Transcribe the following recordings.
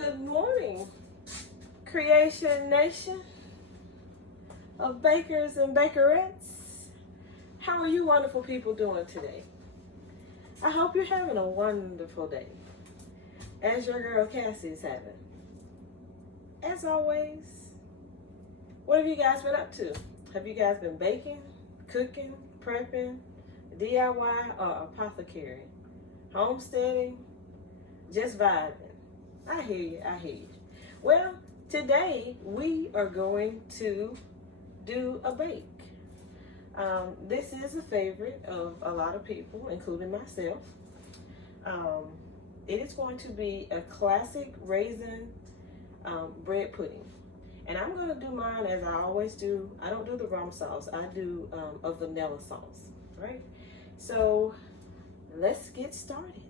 Good morning, Creation Nation of bakers and bakerettes. How are you wonderful people doing today? I hope you're having a wonderful day, as your girl Cassie is having. As always, what have you guys been up to? Have you guys been baking, cooking, prepping, DIY, or apothecary? Homesteading? Just vibing? I hear you, I hear you. Well, today we are going to do a bake. This is a favorite of a lot of people, including myself. It is going to be a classic raisin bread pudding. And I'm going to do mine as I always do. I don't do the rum sauce. I do a vanilla sauce, right? So let's get started.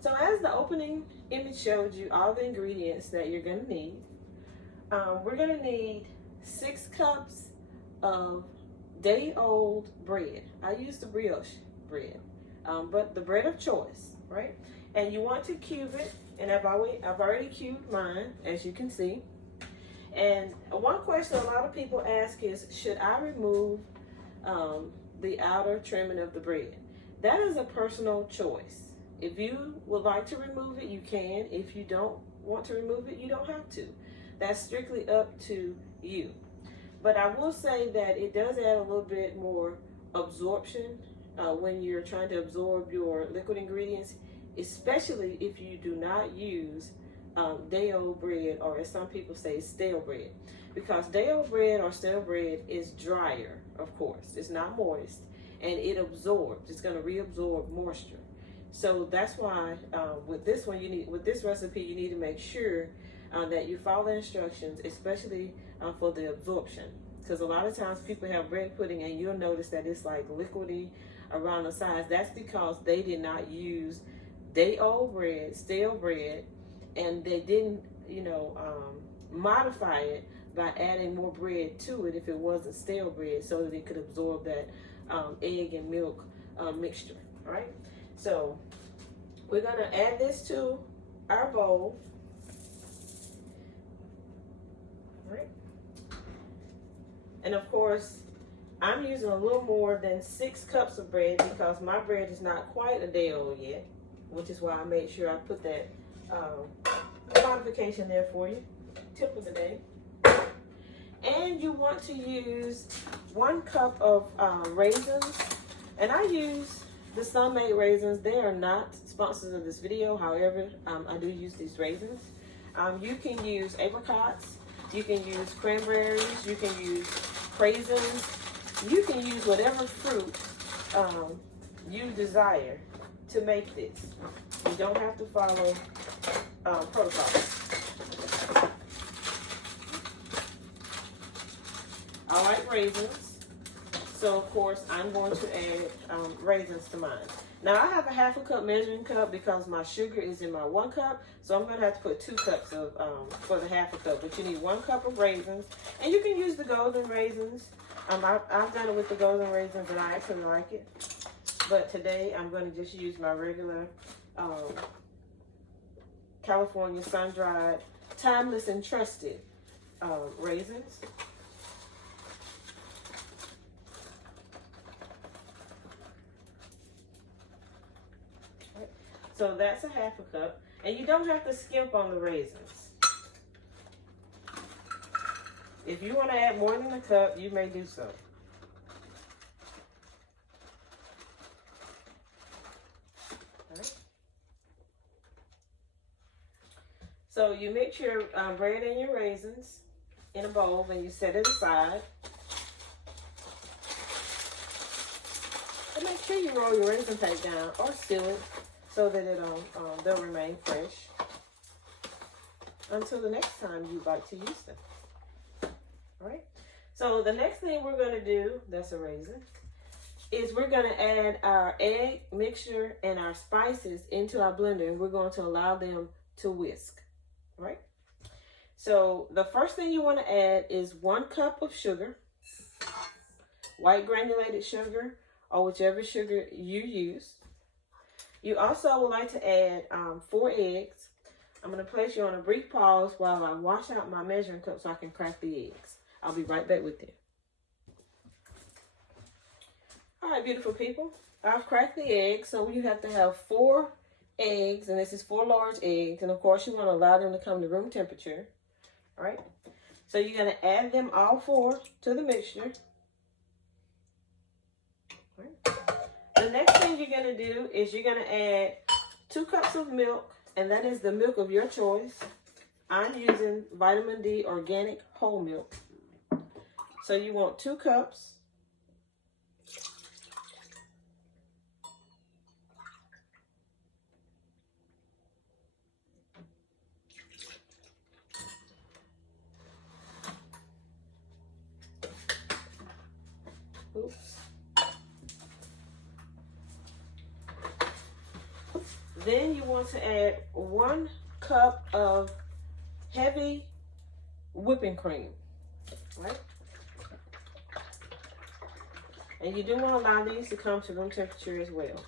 So as the opening image showed you, all the ingredients that you're going to need. We're going to need 6 cups of day-old bread. I use the brioche bread, but the bread of choice, right? And you want to cube it, and I've already cubed mine, as you can see. And one question a lot of people ask is, should I remove the outer trimming of the bread? That is a personal choice. If you would like to remove it, you can. If you don't want to remove it, you don't have to. That's strictly up to you. But I will say that it does add a little bit more absorption when you're trying to absorb your liquid ingredients, especially if you do not use day-old bread, or as some people say, stale bread. Because day-old bread or stale bread is drier, of course. It's not moist, and it absorbs. It's going to reabsorb moisture. So that's why with this one, with this recipe, you need to make sure that you follow the instructions, especially for the absorption. Because a lot of times people have bread pudding and you'll notice that it's like liquidy around the sides. That's because they did not use day-old bread, stale bread, and they didn't, modify it by adding more bread to it if it wasn't stale bread, so that it could absorb that egg and milk mixture, all right? So we're gonna add this to our bowl, all right? And of course, I'm using a little more than 6 cups of bread because my bread is not quite a day old yet, which is why I made sure I put that modification there for you. Tip of the day. And you want to use 1 cup of raisins, and I use the Sun-Made raisins. They are not sponsors of this video. However, I do use these raisins. You can use apricots. You can use cranberries. You can use raisins. You can use whatever fruit you desire to make this. You don't have to follow protocol. I like raisins, so of course I'm going to add raisins to mine. Now I have a 1/2 cup measuring cup because my sugar is in my 1 cup, so I'm going to have to put 2 cups of for the 1/2 cup. But you need 1 cup of raisins, and you can use the golden raisins. I've done it with the golden raisins, and I actually like it. But today I'm going to just use my regular California sun-dried, timeless and trusted raisins. So that's a 1/2 cup, and you don't have to skimp on the raisins. If you want to add more than a cup, you may do so. All right. So you mix your bread and your raisins in a bowl, and you set it aside. And make sure you roll your raisin paste down or seal it, so that they'll remain fresh until the next time you'd like to use them. All right. So the next thing we're going to do, that's a raisin, is we're going to add our egg mixture and our spices into our blender, and we're going to allow them to whisk. All right. So the first thing you want to add is 1 cup of sugar, white granulated sugar, or whichever sugar you use. You also would like to add 4 eggs. I'm going to place you on a brief pause while I wash out my measuring cup so I can crack the eggs. I'll be right back with you. All right, beautiful people. I've cracked the eggs, so you have to have 4 eggs, and this is 4 large eggs, and of course you want to allow them to come to room temperature. All right, so you're going to add them all 4 to the mixture. All right. The next thing you're going to do is you're going to add 2 cups of milk, and that is the milk of your choice. I'm using vitamin D organic whole milk. So you want 2 cups. Oops. Then you want to add 1 cup of heavy whipping cream, right? And you do want to allow these to come to room temperature as well.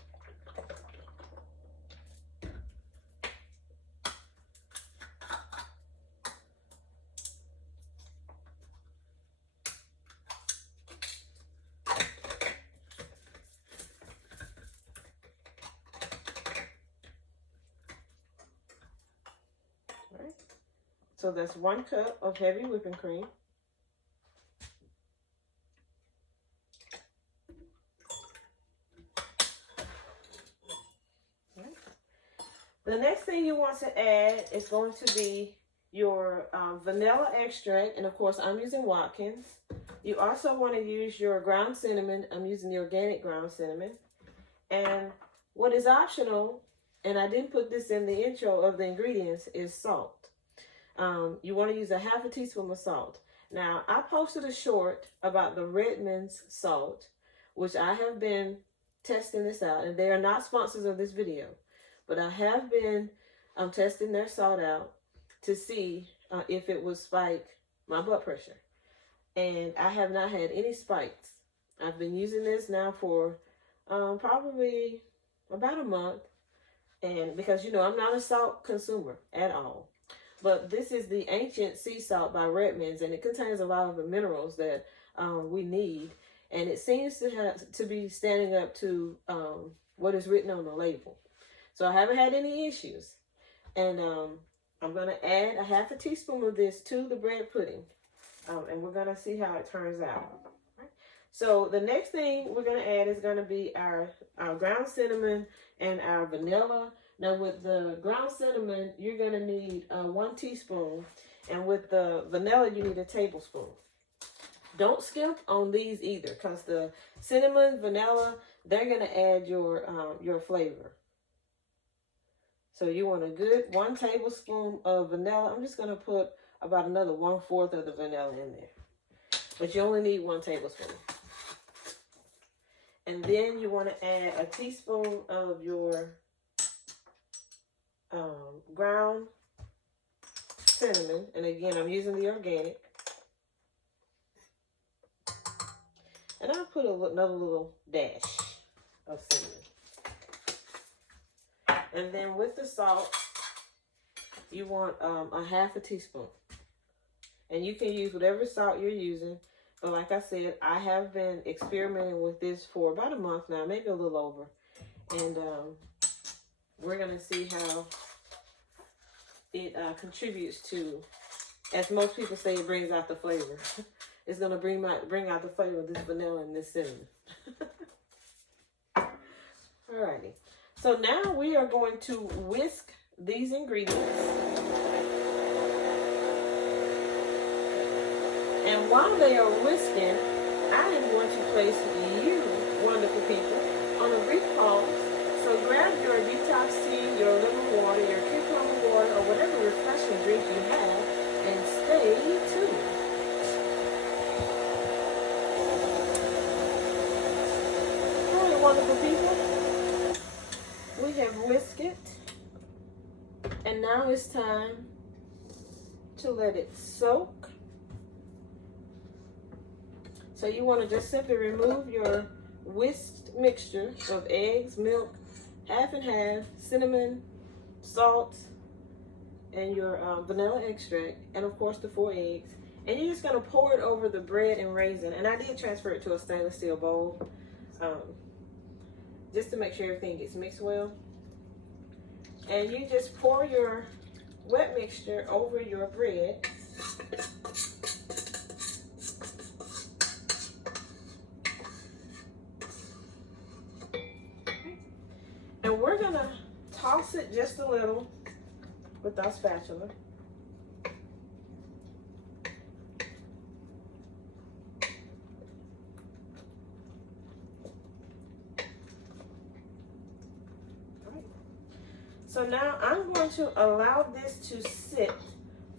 So that's 1 cup of heavy whipping cream. Right. The next thing you want to add is going to be your vanilla extract, and of course I'm using Watkins. You also want to use your ground cinnamon. I'm using the organic ground cinnamon. And what is optional, and I didn't put this in the intro of the ingredients, is salt. You want to use a half a teaspoon of salt. Now, I posted a short about the Redmond's salt, which I have been testing this out, and they are not sponsors of this video, but I have been testing their salt out to see if it would spike my blood pressure, and I have not had any spikes. I've been using this now for probably about a month, and because, you know, I'm not a salt consumer at all. But this is the Ancient Sea Salt by Redmond's, and it contains a lot of the minerals that we need. And it seems to be standing up to what is written on the label. So I haven't had any issues. And I'm going to add a half a teaspoon of this to the bread pudding. And we're going to see how it turns out. Right. So the next thing we're going to add is going to be our ground cinnamon and our vanilla. Now with the ground cinnamon, you're going to need 1 teaspoon. And with the vanilla, you need a tablespoon. Don't skimp on these either, because the cinnamon, vanilla, they're going to add your flavor. So you want a good 1 tablespoon of vanilla. I'm just going to put about another 1/4 of the vanilla in there. But you only need 1 tablespoon. And then you want to add a teaspoon of your ground cinnamon, and again I'm using the organic, and I'll put another little dash of cinnamon. And then with the salt, you want a half a teaspoon, and you can use whatever salt you're using. But like I said, I have been experimenting with this for about a month now, maybe a little over, and we're gonna see how it contributes to, as most people say, it brings out the flavor. It's gonna bring out the flavor of this vanilla and this cinnamon. Alrighty. So now we are going to whisk these ingredients. And while they are whisking, I am going to place you, wonderful people, on a brief pause. So grab your detox tea, your lemon water, your cucumber water, or whatever refreshing drink you have, and stay tuned. All right, wonderful people. We have whisked it, and now it's time to let it soak. So you want to just simply remove your whisked mixture of eggs, milk, half and half, cinnamon, salt, and your vanilla extract, and of course the 4 eggs. And you're just gonna pour it over the bread and raisin. And I did transfer it to a stainless steel bowl, just to make sure everything gets mixed well. And you just pour your wet mixture over your bread. And we're gonna toss it just a little with our spatula. So now I'm going to allow this to sit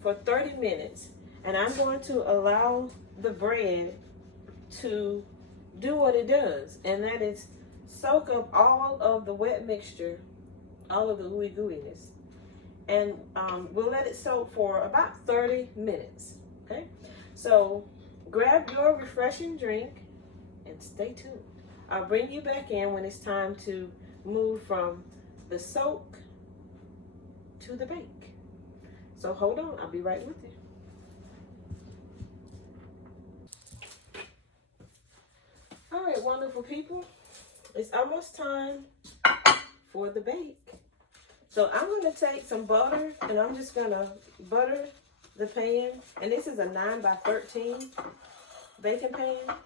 for 30 minutes, and I'm going to allow the bread to do what it does, and that is soak up all of the wet mixture, all of the ooey gooiness, and we'll let it soak for about 30 minutes, okay? So grab your refreshing drink and stay tuned. I'll bring you back in when it's time to move from the soak to the bake. So hold on, I'll be right with you. All right, wonderful people, it's almost time for the bake. So I'm going to take some butter, and I'm just going to butter the pan, and this is a 9 by 13 baking pan.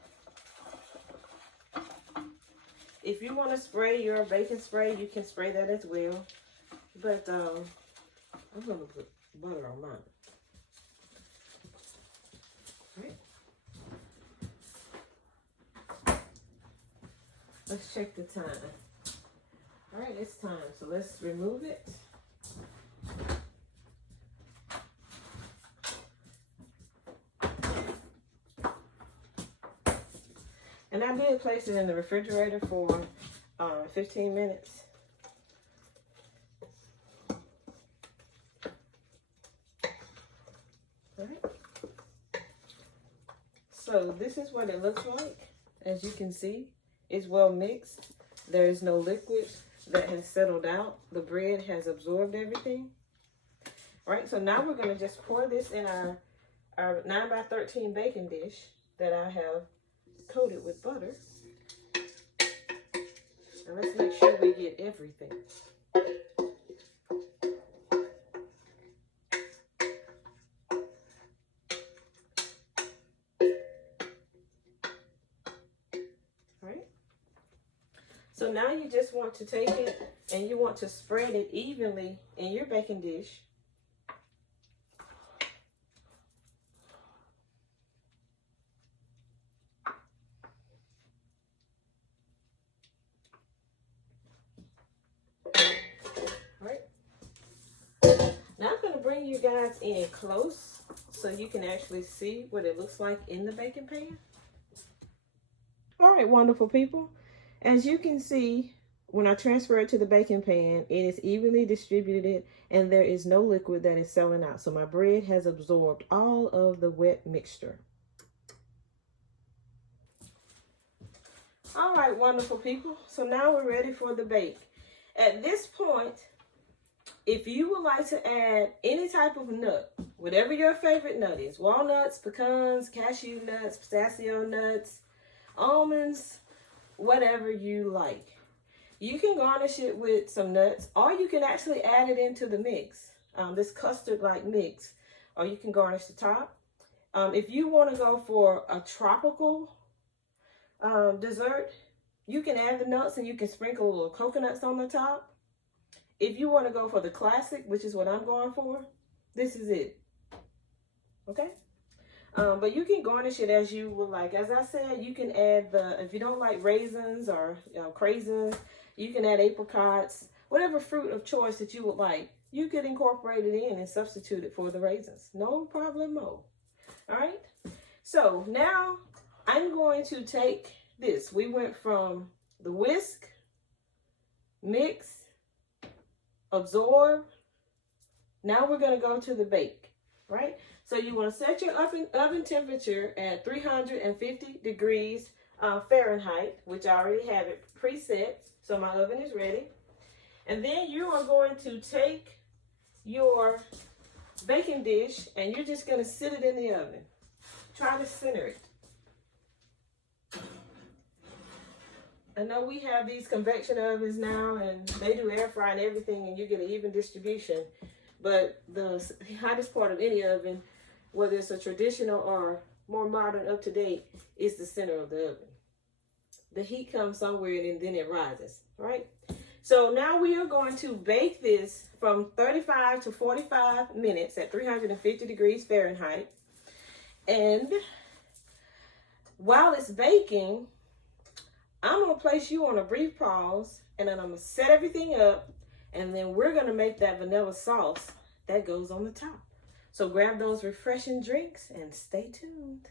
If you want to spray your baking spray, you can spray that as well, but I'm going to put butter on mine. All right. Let's check the time. All right, it's time. So let's remove it. And I did place it in the refrigerator for 15 minutes. So this is what it looks like. As you can see, it's well mixed. There is no liquid that has settled out. The bread has absorbed everything. All right, so now we're going to just pour this in our 9 by 13 baking dish that I have coated with butter. And let's make sure we get everything. So now you just want to take it and you want to spread it evenly in your baking dish. All right. Now I'm going to bring you guys in close so you can actually see what it looks like in the baking pan. All right, wonderful people. As you can see, when I transfer it to the baking pan, it is evenly distributed and there is no liquid that is selling out. So my bread has absorbed all of the wet mixture. All right, wonderful people. So now we're ready for the bake. At this point, if you would like to add any type of nut, whatever your favorite nut is, walnuts, pecans, cashew nuts, pistachio nuts, almonds, whatever you like. You can garnish it with some nuts, or you can actually add it into the mix, this custard-like mix, or you can garnish the top. If you want to go for a tropical dessert, you can add the nuts and you can sprinkle a little coconuts on the top. If you want to go for the classic, which is what I'm going for, this is it. Okay? But you can garnish it as you would like. As I said, you can add if you don't like raisins or craisins, you can add apricots, whatever fruit of choice that you would like. You could incorporate it in and substitute it for the raisins. No problemo. All right. So now I'm going to take this. We went from the whisk, mix, absorb. Now we're going to go to the bake, right? So you want to set your oven temperature at 350 degrees Fahrenheit, which I already have it preset. So my oven is ready. And then you are going to take your baking dish, and you're just gonna sit it in the oven. Try to center it. I know we have these convection ovens now, and they do air fry and everything, and you get an even distribution. But the hottest part of any oven, whether it's a traditional or more modern, up to date, is the center of the oven. The heat comes somewhere and then it rises, right? So now we are going to bake this from 35 to 45 minutes at 350 degrees Fahrenheit. And while it's baking, I'm going to place you on a brief pause, and then I'm going to set everything up, and then we're going to make that vanilla sauce that goes on the top. So grab those refreshing drinks and stay tuned.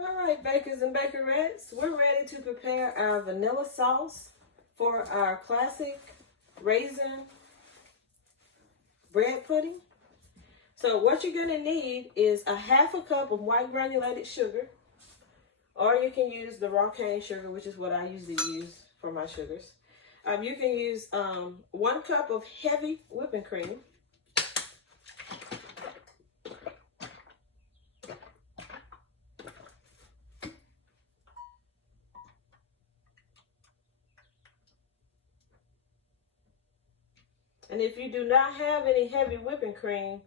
All right, bakers and bakerettes, we're ready to prepare our vanilla sauce for our classic raisin bread pudding. So what you're gonna need is a half a cup of white granulated sugar, or you can use the raw cane sugar, which is what I usually use for my sugars. You can use 1 cup of heavy whipping cream. And if you do not have any heavy whipping cream,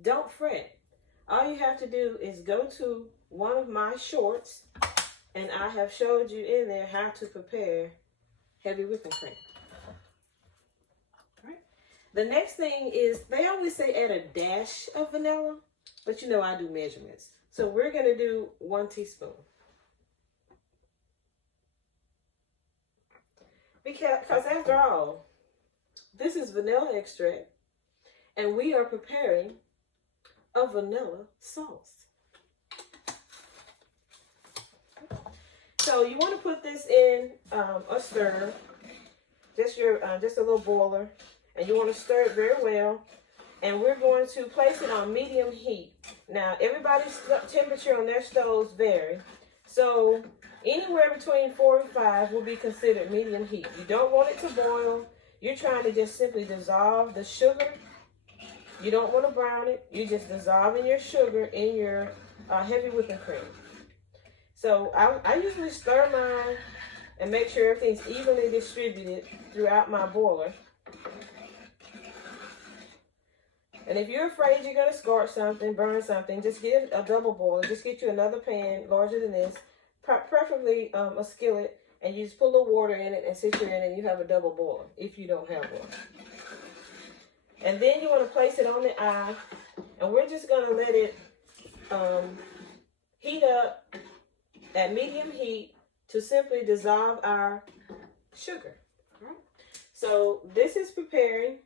don't fret. All you have to do is go to one of my shorts, and I have showed you in there how to prepare heavy whipping cream. All right. The next thing is, they always say add a dash of vanilla, but you know I do measurements. So we're going to do 1 teaspoon. Because after all, this is vanilla extract, and we are preparing a vanilla sauce. So you want to put this in a stirrer, just a little boiler, and you want to stir it very well. And we're going to place it on medium heat. Now, everybody's temperature on their stoves vary, so anywhere between 4 and 5 will be considered medium heat. You don't want it to boil. You're trying to just simply dissolve the sugar. You don't want to brown it. You're just dissolving your sugar in your heavy whipping cream. So I usually stir mine and make sure everything's evenly distributed throughout my boiler. And if you're afraid you're going to scorch something, burn something, just get a double boiler. Just get you another pan larger than this, preferably a skillet. And you just put a little water in it and sit your in, and you have a double boiler if you don't have one. And then you want to place it on the eye, and we're just going to let it heat up at medium heat to simply dissolve our sugar. Right? So this is preparing,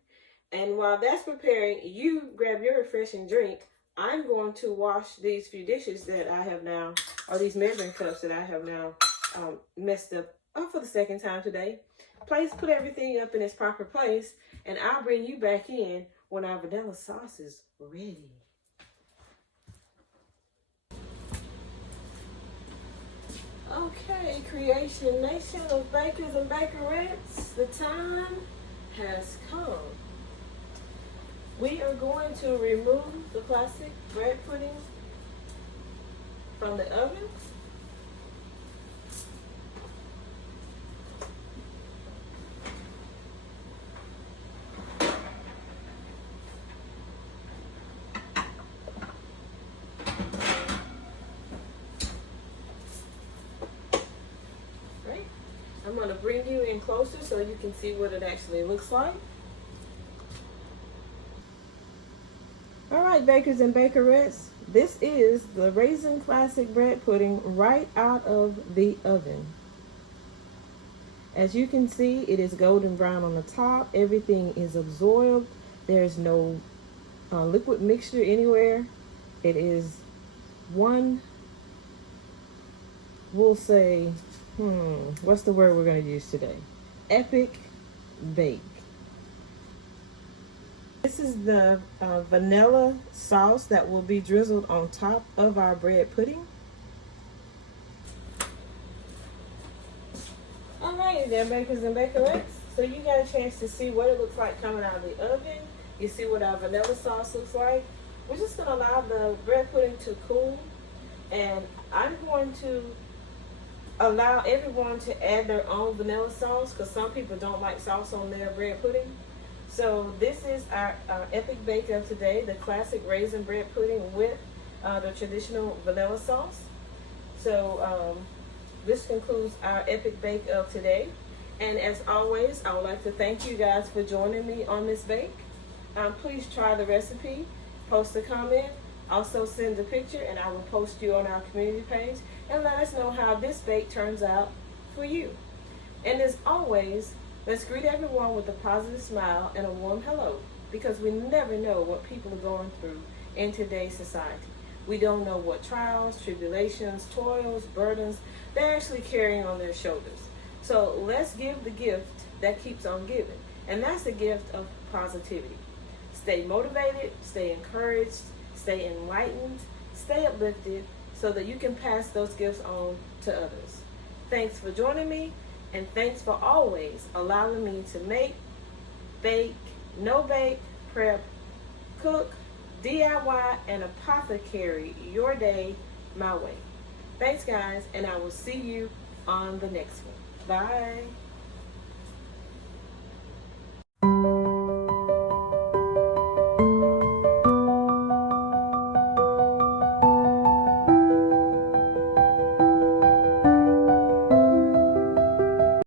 and while that's preparing, you grab your refreshing drink. I'm going to wash these few dishes that I have now, or these measuring cups that I have now messed up for the second time today. Put everything up in its proper place, and I'll bring you back in when our vanilla sauce is ready. Okay, Creation Nation of bakers and bakerettes, the time has come. We are going to remove the classic bread pudding from the oven. I'm going to bring you in closer so you can see what it actually looks like. All right, bakers and bakerettes, this is the Raisin Classic Bread Pudding right out of the oven. As you can see, it is golden brown on the top. Everything is absorbed. There's no liquid mixture anywhere. It is one, we'll say, what's the word we're going to use today? Epic bake. This is the vanilla sauce that will be drizzled on top of our bread pudding. Alrighty there, bakers and bakerettes. So you got a chance to see what it looks like coming out of the oven. You see what our vanilla sauce looks like. We're just going to allow the bread pudding to cool. And I'm going to allow everyone to add their own vanilla sauce because some people don't like sauce on their bread pudding. So this is our epic bake of today, the classic raisin bread pudding with the traditional vanilla sauce. So this concludes our epic bake of today. And as always, I would like to thank you guys for joining me on this bake. Please try the recipe, post a comment, also send a picture, and I will post you on our community page and let us know how this bake turns out for you. And as always, let's greet everyone with a positive smile and a warm hello, because we never know what people are going through in today's society. We don't know what trials, tribulations, toils, burdens they're actually carrying on their shoulders. So let's give the gift that keeps on giving, and that's the gift of positivity. Stay motivated, stay encouraged, stay enlightened, stay uplifted, so that you can pass those gifts on to others. Thanks for joining me. And thanks for always allowing me to make, bake, no bake, prep, cook, DIY, and apothecary your day my way. Thanks, guys, and I will see you on the next one. Bye.